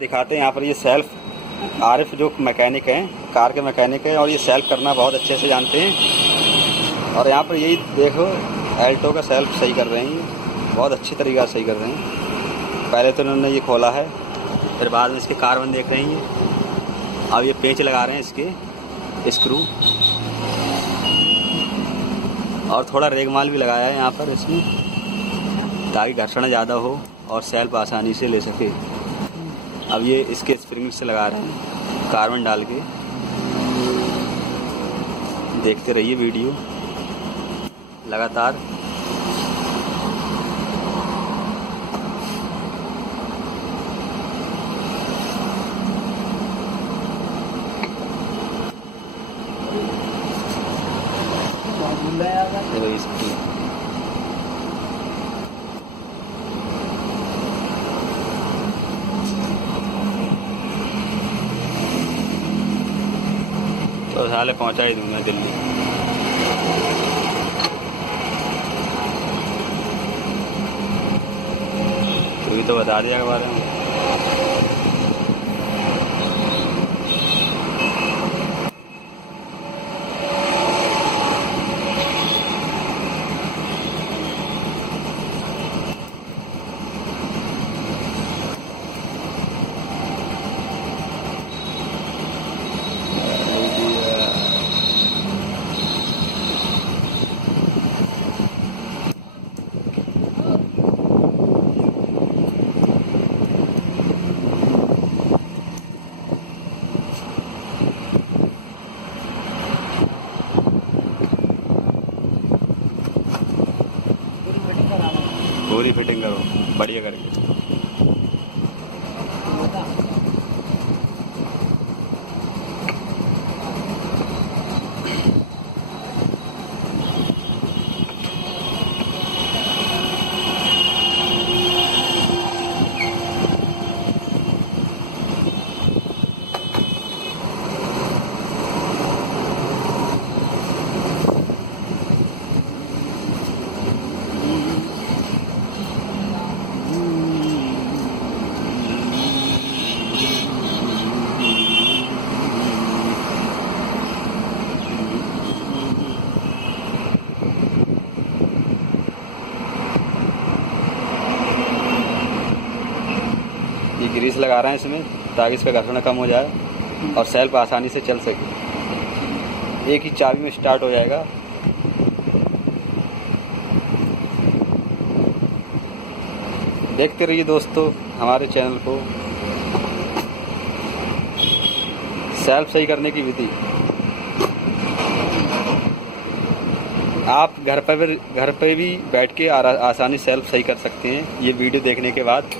दिखाते हैं यहाँ पर ये सेल्फ आरिफ जो मैकेनिक हैं, कार के मैकेनिक हैं और ये सेल्फ करना बहुत अच्छे से जानते हैं। और यहाँ पर यही देखो एल्टो का सेल्फ सही कर रहे हैं, ये बहुत अच्छी तरीक़ा से सही कर रहे हैं। पहले तो उन्होंने ये खोला है, फिर बाद में इसके कार्बन देख रहे हैं ये। अब ये पेंच लगा रहे हैं इसके स्क्रू, और थोड़ा रेगमाल भी लगाया है यहाँ पर इसमें, ताकि घर्षण ज़्यादा हो और सेल्फ आसानी से ले सके। अब ये इसके स्प्रिंग से लगा रहे हैं कार्बन डाल के। देखते रहिए वीडियो लगातार। देखो इसकी तो साले पहुंचा ही दूंगा दिल्ली। तू भी तो बता दिया के बारे में। पूरी फिटिंग करो बढ़िया करके। ये ग्रीस लगा रहे हैं इसमें, ताकि इसका घर्षण कम हो जाए और सेल्फ आसानी से चल सके। एक ही चाबी में स्टार्ट हो जाएगा। देखते रहिए दोस्तों हमारे चैनल को। सेल्फ सही करने की विधि आप घर पर भी बैठ के आसानी सेल्फ सही कर सकते हैं, ये वीडियो देखने के बाद।